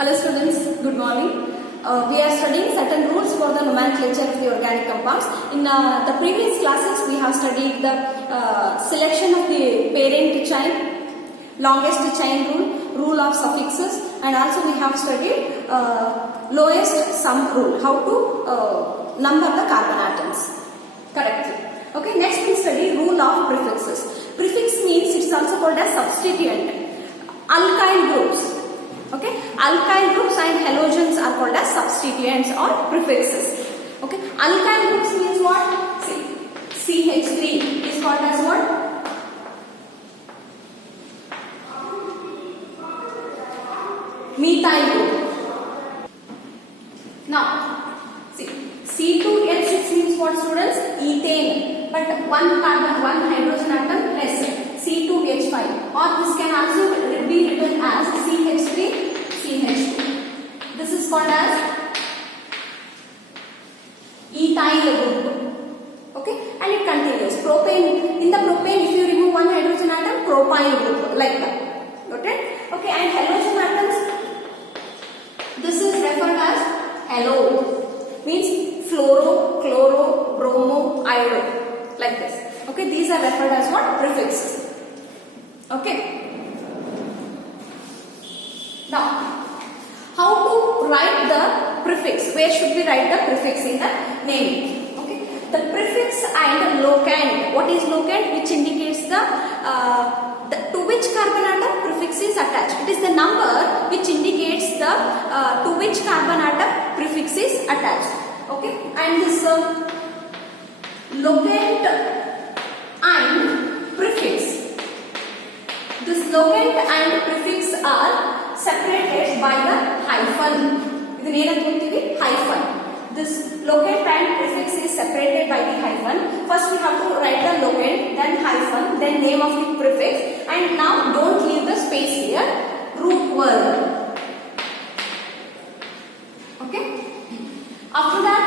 Hello students, good morning. We are studying certain rules for the nomenclature of the organic compounds. In the previous classes we have studied the selection of the parent chain, longest chain rule, rule of suffixes, and also we have studied lowest sum rule, how to number the carbon atoms correctly. Okay, next we study rule of prefixes. Prefix means it is also called as substituent. Alkyl groups. Okay, alkyl groups and halogens are called as substituents or prefixes. Okay, alkyl groups means what? See, CH3 is called as what? Methyl group. Now, see, C2H6 means what, students? Ethane, but one carbon, one hydrogen atom less. C2H5, or this can also be written as CH3, CH2. This is called as ethyl group. Okay, and it continues. Propane, in the propane, if you remove one hydrogen atom, propyl group, like that. Got it? Okay, and halogen atoms, this is referred as halo, means fluoro, chloro, bromo, iodo, like this. Okay, these are referred as what? Prefixes. Okay. Now, how to write the prefix? Where should we write the prefix in the name? Okay. The prefix and locant. What is locant? Which indicates the to which carbon atom prefix is attached. It is the number which indicates the to which carbon atom prefix is attached. Okay. And this locant and prefix. This locant and prefix are separated by the hyphen. Hyphen. This locant and prefix is separated by the hyphen. First we have to write the locant, then hyphen, then name of the prefix, and now don't leave the space here. Root word. Okay. After that,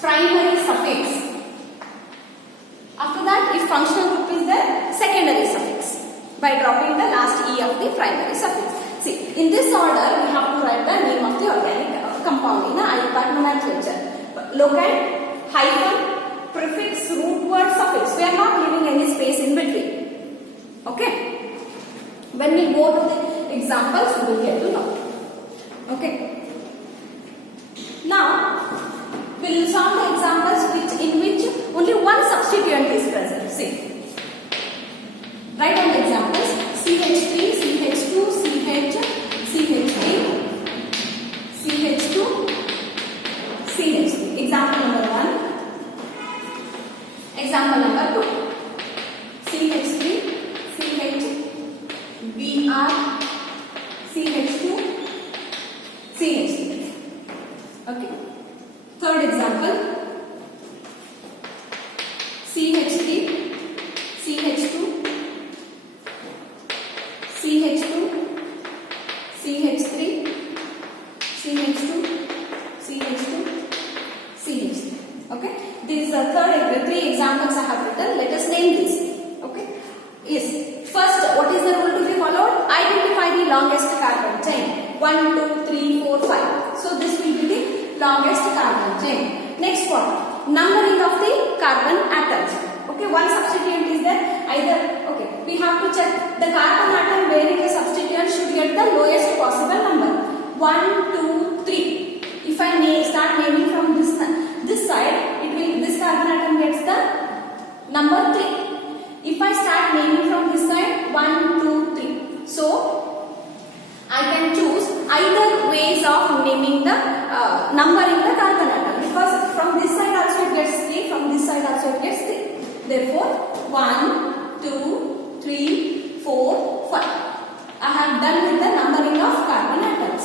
primary suffix. After that, if functional group is there, secondary suffix, by dropping the last E of the primary suffix. See, in this order, we have to write the name of the organic compound in the alphabet nomenclature. Locant, hyphen, prefix, root word, suffix. We are not leaving any space in between. Okay? When we go to the examples, we will get to know. Okay? Now, we will solve the examples in which only one substituent is present. See. Write on the examples. CH3, CH2, CH, CH3, CH2, CH3. Example number 1. Example number 2. CH3, CH, Br, CH2, CH3. Okay. Third example. CH3, CH2, CH2, CH3, CH2, CH2, CH3. Okay. These are three examples I have written. Let us name these. Okay. Yes. First, what is the rule to be followed? Identify the longest carbon chain. 1, 2, 3, 4, 5. So this will be the longest carbon chain. Next one, numbering of the carbon atoms. Okay, one substituent is there. Either, okay, we have to check the carbon atom bearing the substituent should get the lowest possible number. 1, 2, 3. If I start naming from this side, this carbon atom gets the number 3. If I start naming from this side, 1, 2, 3. So, I can choose either ways of naming the numbering the carbon atom, because from this side also it gets 3, from this side also it gets 3. Therefore, 1, 2, 3, 4, 5. I have done with the numbering of carbon atoms.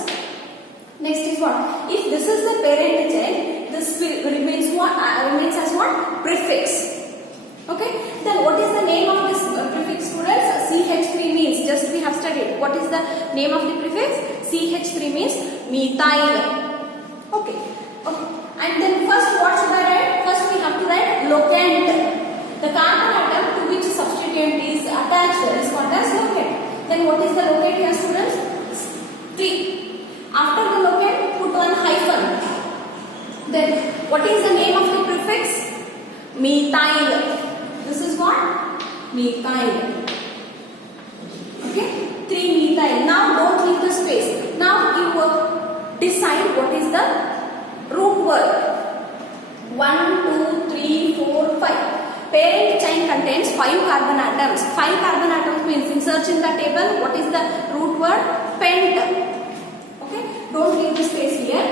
Next is what? If this is the parent chain, this remains what? Remains as what? Prefix. Okay. Then what is the name of this prefix, students? CH3 means, just we have studied. What is the name of the prefix? CH3 means methyl. Okay. Okay. And then first what should I write? First we have to write locant. The carbon atom to which substituent is attached is called as locant. Then what is the locate here, students? 3. Then what is the name of the prefix? Methyl. This is what? Methyl. Okay, 3-methyl. Now don't leave the space. Now you decide what is the root word. 1, 2, 3, 4, 5. Parent chain contains 5 carbon atoms. 5 carbon atoms means in search in the table. What is the root word? Pent. Okay, don't leave the space here.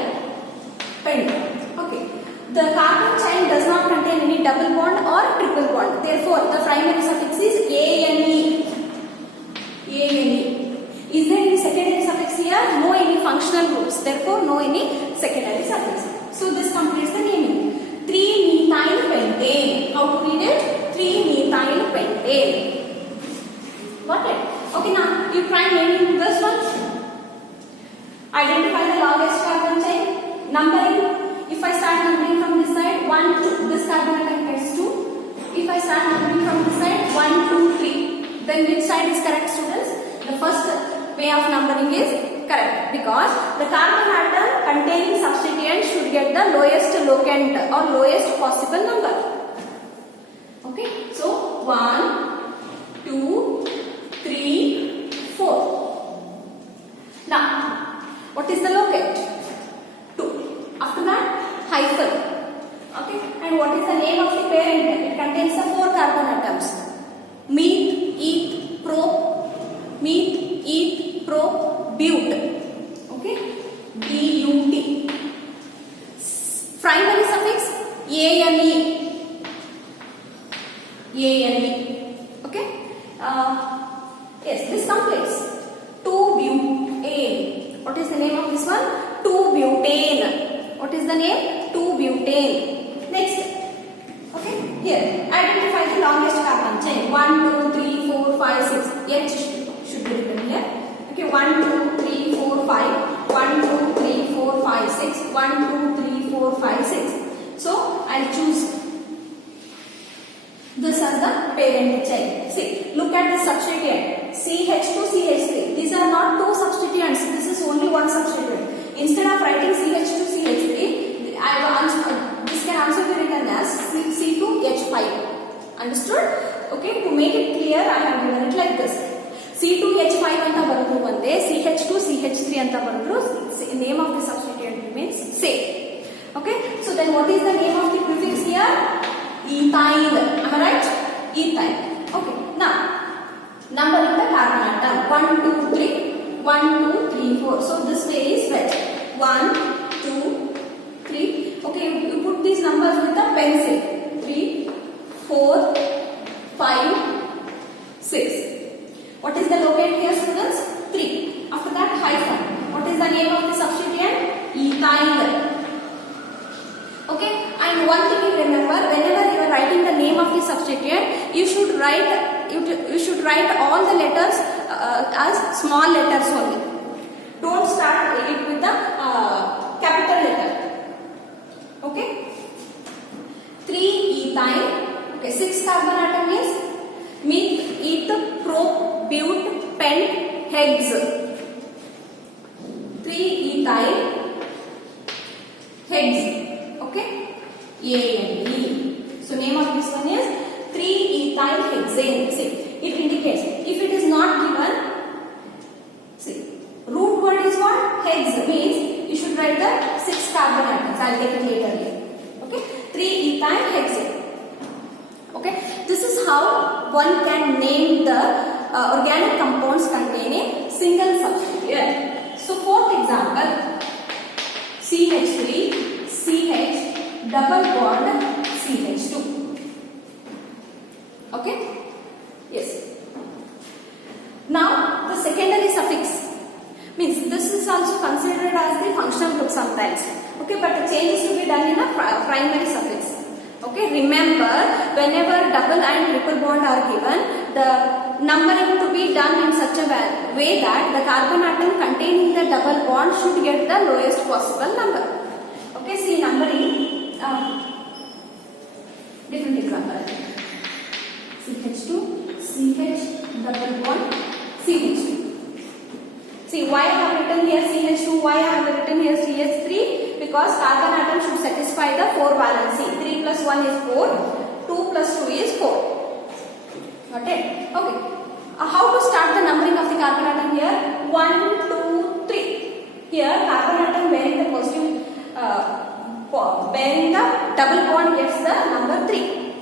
Pent. Okay, the carbon chain does not contain any double bond or triple bond. Therefore, the primary suffix is ANE. ANE. Is there any secondary suffix here? No any functional groups. Therefore, no any secondary suffix. So this completes the naming. 3-methyl pentane. How to read it? 3-methyl pentane. Got it? Okay, now you try naming this one. Identify the longest carbon chain. Numbering. If I start numbering from this side, 1, 2. This carbon atom gets 2. If I start numbering from this side, 1, 2, 3. Then which side is correct, students? The first way of numbering is correct because the carbon atom containing substituent should get the lowest locant or lowest possible number. Okay, so 1, 2, 3, 4. Now, what is the locant? 2. After that, hyphen. Okay, and what is the name of the parent? It contains the 4 carbon atoms. Meth, eth, prop. Meth, eth, prop, but. Okay, but. Primary suffix ane. Ane. Okay. Yes, this completes 2-butane. What is the name of this one? 2-butane. What is the name? 2-butane. Next. Okay. Here, identify the longest carbon chain. 1, 2, 3, 4, 5, 6. H should be written here. Okay. 1, 2, 3, 4, 5. 1, 2, 3, 4, 5, 6. 1, 2, 3, 4, 5, 6. So I'll choose this as the parent chain. See, look at the substituent. CH2, CH3. These are not two substituents. This is only one substituent. Instead of writing CH2, CH3, this can also be written as C2H5. Understood? Okay, to make it clear, I have given it like this. C2H5 anta baradu onde, CH2, CH3 anta baradu. Name of the substituent remains same. Okay, so then what is the name of the prefix here? Ethyl. Am I right? Ethyl. Okay, now numbering the carbon atom. 1, 2, 3. 1, 2, 3, 4. So this way is read. 1, 2, 3. Okay, you put these numbers with a pencil. 3, 4, 5, 6. What is the locate here, students? 3. After that, hyphen. What is the name of the substituent? Ethyl. Okay, and one thing you remember, whenever you are writing the name of the substituent, you should write all the letters as small letters only. Don't start it with the capital letter. Okay, 3-ethyl. Okay, 6 carbon atom is meth, eth, prop, but, pent, hex. 3-ethyl hex. Okay, ANE. So name of this one is 3-ethyl hexane. See, it indicates. If it is not given, see, root word is what? Hex means you should write the 6 carbon atoms. I'll get it later here. Okay, 3-ethyl hexane. Okay, this is how one can name the organic compounds containing single substituent. So fourth example, CH3. CH double bond CH2. Okay? Yes. Now the secondary suffix means this is also considered as the functional group sometimes. Okay, but the change is to be done in a primary suffix. Okay, remember whenever double and triple bond are given, the numbering to be done in such a way that the carbon atom containing the double bond should get the lowest possible number. Okay, see numbering, different example. CH2, CH double bond, CH2. See why I have written here CH2, why I have written here CH3? Because carbon atom should satisfy by the 4 valency. 3 plus 1 is 4. 2 plus 2 is 4. Got it? Okay. How to start the numbering of the carbon atom here? 1, 2, 3. Here carbon atom bearing the positive, bearing the double bond gets the number 3.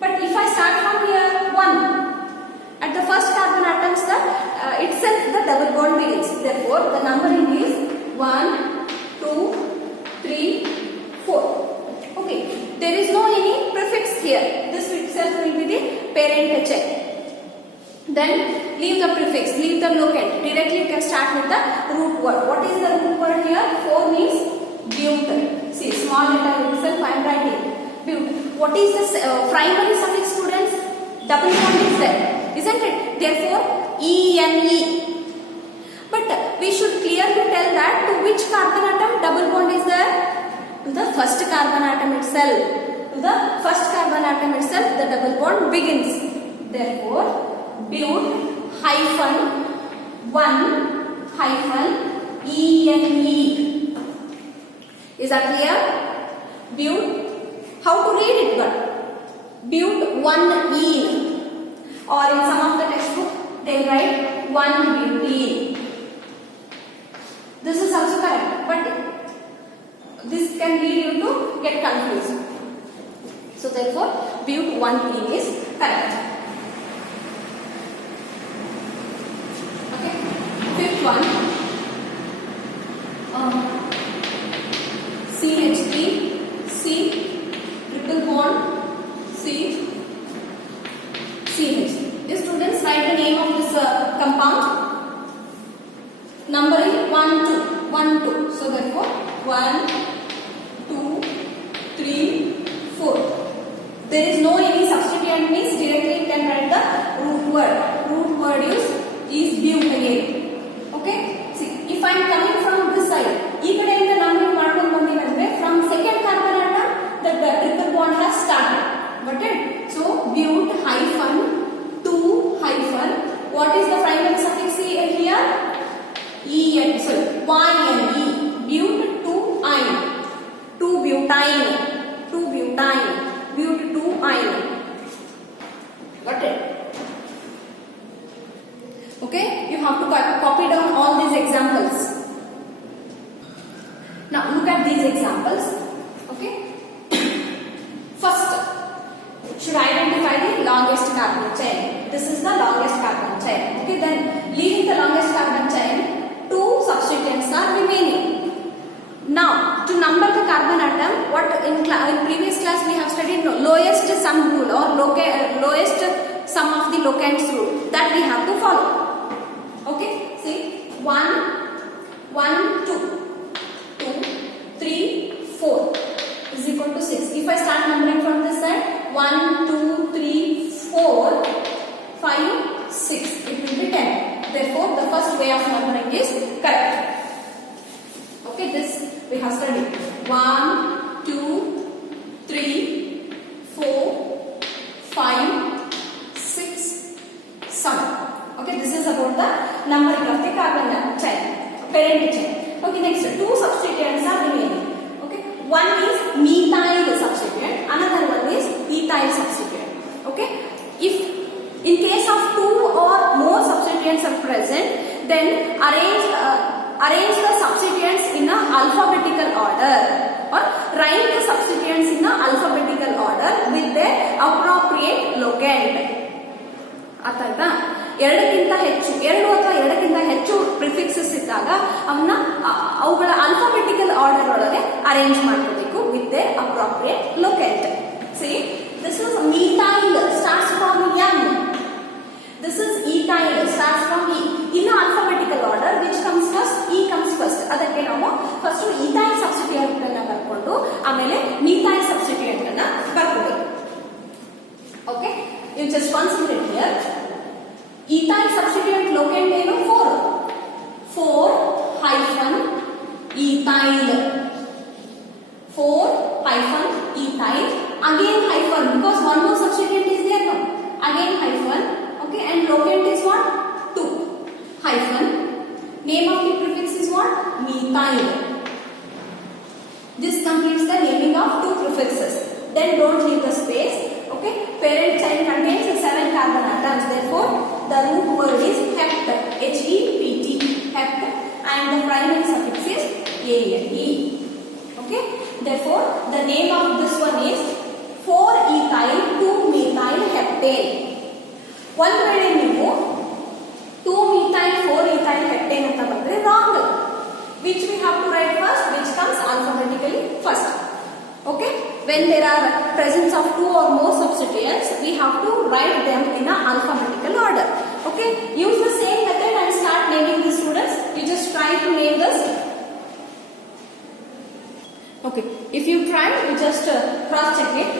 But if I start from here 1, at the first carbon atoms itself the double bond begins. Therefore the numbering is 1, 2, 3, 4. Okay. There is no any prefix here. This itself will be the parent chain. Then leave the prefix, leave the locant. Directly you can start with the root word. What is the root word here? 4 means but. See, small letter itself I am writing. But. What is the primary suffix, students? Double bond is there, isn't it? Therefore, ENE. But we should clearly tell that to which carbon atom double bond is there? To the first carbon atom itself. To the first carbon atom itself, the double bond begins. Therefore, but hyphen 1 hyphen ENE. Is that clear? But. How to read it? But 1-ene. Or in some of the textbook, they write 1-butene. This is also correct. But this can lead you to get confused. So therefore, but 1-ene is correct. Okay. Fifth one. CH3, C, triple bond, C, CH. The students write the name of this compound. Numbering 1, 2, 1, 2. So therefore, 1, 2, 3, 4. There is no any substituent means directly you can write the root word. Root word is but again. Okay. See, if I am coming from this side, from second carbon atom, the triple bond has started. Got it? So but hyphen 2 hyphen. What is the primary suffix here? YNE. But 2-ine. 2-butine. 2-butine. But 2-ine. Got it? Okay? You have to copy down all these examples. Now look at these examples. Okay. First, should identify the longest carbon chain. This is the longest carbon chain. Okay. Then leaving the longest carbon chain, 2 substituents are remaining. Now to number the carbon atom, what in previous class we have studied lowest sum rule or lowest sum of the locants rule that we have to follow. Okay. See 1, 1, 2. 2, 3, 4 is equal to 6. If I start numbering from this side, 1, 2, 3, 4, 5, 6, it will be 10. Therefore, the first way of numbering is correct. Okay, this we have studied. 1, 2, 3, 4, 5, 6, 7. Okay, this is about the numbering of the carbon chain, parent chain. Okay, next 2 substituents are remaining. Okay, one is methyl substituent, another one is ethyl substituent. Okay, if in case of 2 or more substituents are present, then arrange the substituents in a alphabetical order or write the substituents in a alphabetical order with their appropriate locant. ಅರ್ಥ ಎರಡಕ್ಕಿಂತ ಹೆಚ್ಚು 2 ಅಥವಾ ಎರಡಕ್ಕಿಂತ ಹೆಚ್ಚು prefixes ಇದ್ದಾಗ ಅವುಗಳ alphabetical order ಒಳಗೆ arrange ಮಾಡಬೇಕು with the appropriate locant. See this is methyl starts from M. This is ethyl starts from E. In alphabetical order which comes first? E comes first. ಅದಕ್ಕೆ ನಾವು ಫಸ್ಟ್ ethyl substituent ಅನ್ನು ಬರ್ಕೊಂಡು ಆಮೇಲೆ methyl substituent ಅನ್ನು ಬರ್ಕೋಬೇಕು. Okay, you just concentrate here. Ethyl substituent locant ಏನು 4 hyphen ethyl. 4 hyphen ethyl. Again hyphen because one more substituent is there now. Again hyphen. Okay, and locant is what? 2 hyphen. Name of the prefix is what? Methyl. This completes the naming of prefixes. Then don't leave the space. Okay, parent child contains 7 carbon atoms. Therefore, the root word is hept, H-E-P-T, hept, and the primary suffix is A-N-E. Okay, therefore, the name of this one is 4-ethyl 2-methyl heptane. One word in ನೀವು 2-methyl 4-ethyl heptane ಅಂತ ಬಂದ್ರೆ wrong. Which we have to write first, which comes alphabetically first. Okay, when there are presence of 2 or more substituents, we have to write them in a alphabetical order. Okay, use the same method and start naming the students. You just try to name this. Okay, if you try, you just cross check it.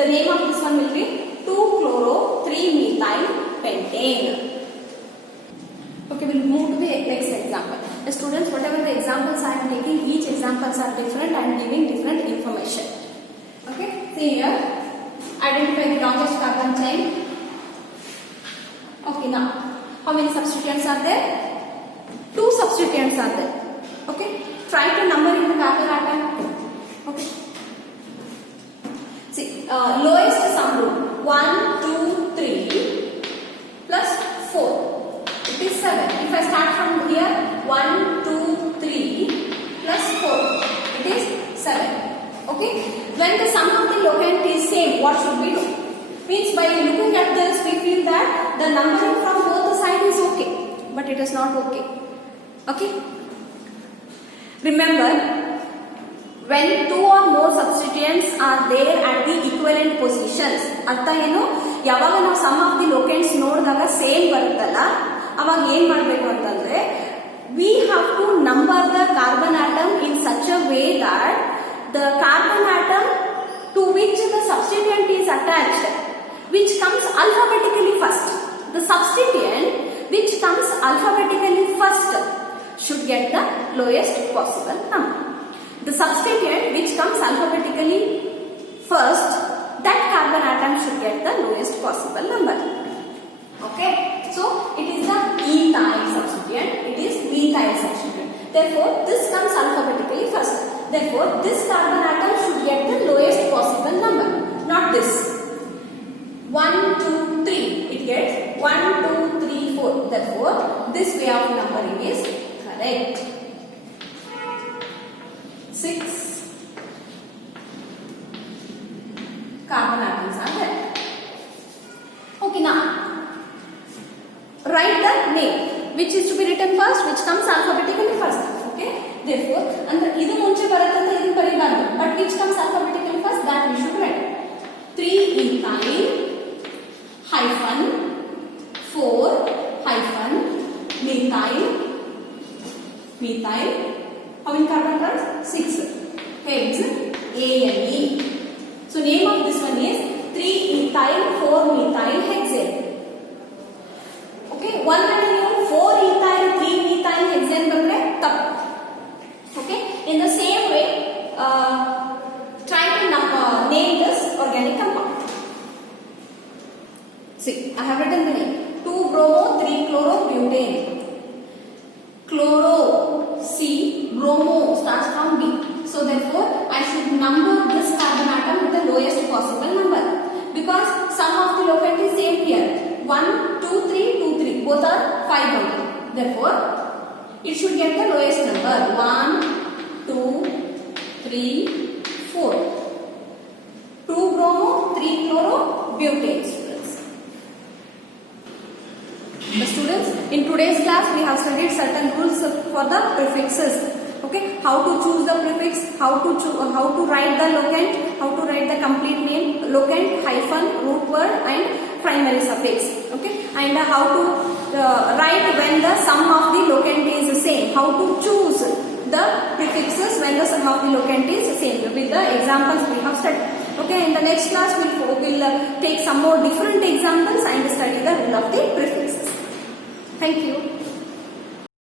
The name of this one will be 2-chloro-3-methyl pentane. Okay, we'll move to the next example. The students, whatever the examples I am taking, each examples are different and giving different information. Okay, see here, identify the longest carbon chain. Okay, now, how many substituents are there? 2 substituents are there. Okay, try to number in the carbon atom. Okay, see, lowest sum rule, 1, 2, 3 plus 4. It is 7. If I start from here, 1, 2, 3 plus 4, it is 7. Okay. When the sum of the locant is same, what should we do? Means by looking at this, we feel that the numbering from both the sides is okay, but it is not okay. Okay. Remember, when 2 or more substituents are there at the equivalent positions, ಅರ್ಥ ಏನು? ಯಾವಾಗ ನಾವು some of the ಲೋಕೆಂಟ್ಸ್ ನೋಡಿದಾಗ same ಬರುತ್ತಲ್ಲ, ಅವಾಗ ಏನ್ ಮಾಡಬೇಕು ಅಂತಂದ್ರೆ, we have to number the carbon atom in such a way that the carbon atom to which the substituent is attached, which comes alphabetically first, the substituent which comes alphabetically first should get the lowest possible number. The substituent which comes alphabetically first, that carbon atom should get the lowest possible number. Okay, so it is the ethyl substituent, it is methyl substituent. Therefore, this comes alphabetically first. Therefore, this carbon atom should get the lowest possible number, not this. 1, 2, 3, it gets 1, 2, 3, 4. Therefore, this way of numbering is correct. 6 carbon atoms are there. Okay, now write the name which is to be written first, which comes alphabetically first. Okay, therefore, and idu munche barutante idu baribandu, but which comes alphabetically first, that we should write. 3-ethyl hyphen 4-methyl how many carbon atoms? 6 heads ANE. So name of this one is 3-ethyl 4-methyl hexane. Okay, one you 4-ethyl 3-methyl hexane ಬಂದ್ರೆ ತಪ್ಪು. Okay, in the same way, try to name this organic compound. See, I have written the name 2-bromo-3-chloro-butane. Chloro, C, bromo starts from B. So therefore, I should number this carbon atom with the lowest possible number, because sum of the locant is same here. 1, 2, 3, 2, 3. Both are 5 only. Therefore, it should get the lowest number. 1, 2, 3, 4. 2-bromo-3-chloro-butane. The students, in today's class we have studied certain rules for the prefixes. Okay, how to choose the prefix, how to write the locant, how to write the complete name, locant, hyphen, root word and primary suffix. Okay, and how to write when the sum of the locant is the same, how to choose the prefixes when the sum of the locant is the same, with the examples we have studied. Okay, in the next class we will take some more different examples and study the rule of the prefixes. Thank you.